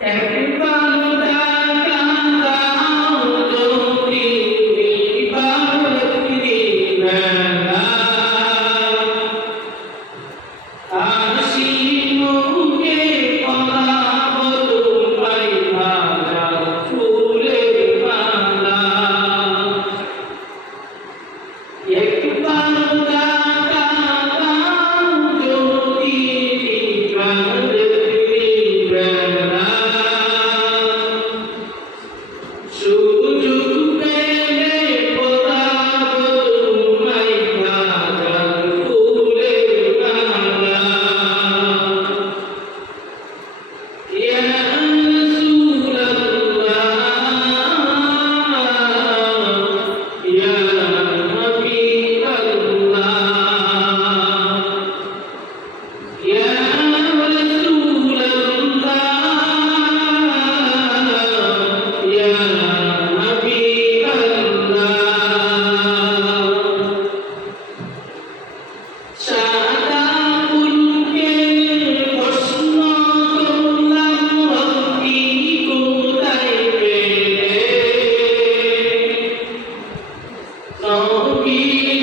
É Yeah. so easy.